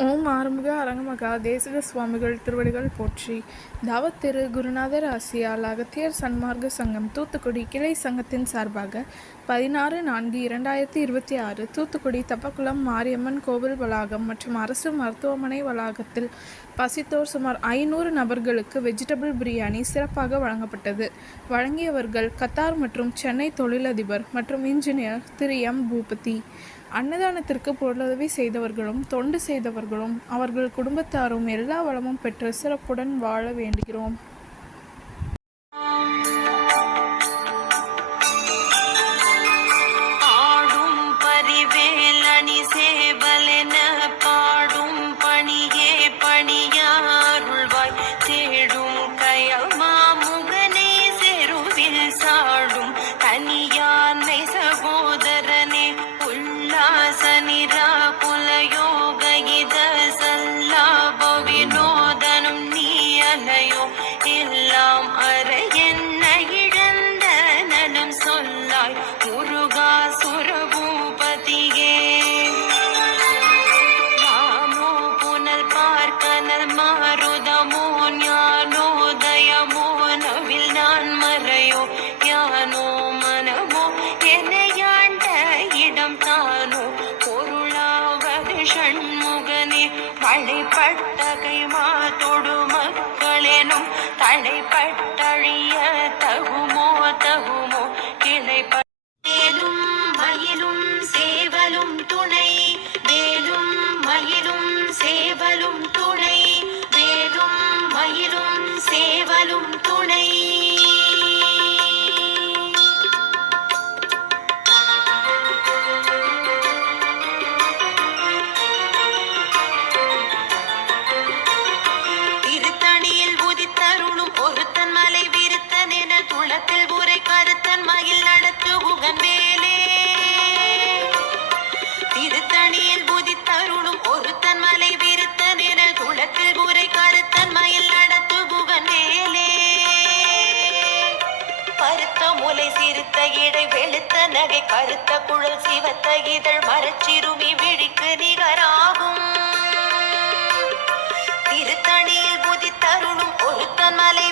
ஓம் ஆறுமுக அரங்கமகா தேசிக சுவாமிகள் திருவடிகள் போற்றி. தாவத்திரு குருநாதர் ஆசியால் அகத்தியர் சன்மார்க்க சங்கம் தூத்துக்குடி கிளை சங்கத்தின் சார்பாக 16/4/2026 தூத்துக்குடி தப்பக்குளம் மாரியம்மன் கோவில் வளாகம் மற்றும் அரசு மருத்துவமனை வளாகத்தில் பசித்தோர் சுமார் 500 நபர்களுக்கு வெஜிடபிள் பிரியாணி சிறப்பாக வழங்கப்பட்டது. வழங்கியவர்கள் கத்தார் மற்றும் சென்னை தொழிலதிபர் மற்றும் இன்ஜினியர் திரு எம் பூபதி. அன்னதானத்திற்கு பொருளுதவி செய்தவர்களும் தொண்டு செய்தவர்களும் அவர்கள் குடும்பத்தாரும் எல்லா வளமும் பெற்று சிறப்புடன் வாழ வேண்டுகிறோம். தடைப்பட்ட கைமாத்தொடு மக்களெனும் தடைப்பட்டழிய தகுமோ தகுமோ கிளைப்பேலும் மயிலும் சேவலும் துணை வேலும் மயிலும் சேவலும் துணை வேலும் மயிலும் சேவலும் துணை. திருத்தணியில் புதித்தருளும் ஒருத்தன் மலை விருத்தன் என குளத்தில் புரை கருத்தன் மயில் நடத்து புகன் மேலே பருத்த முலை சிறுத்த இடை வெளுத்த நகை கருத்த குழல் சிவத்த இதழ் மரச்சிறுமி விழிக்கு நிகராகும். திருத்தணியில் புதித்தருளும் ஒருத்தன் மலை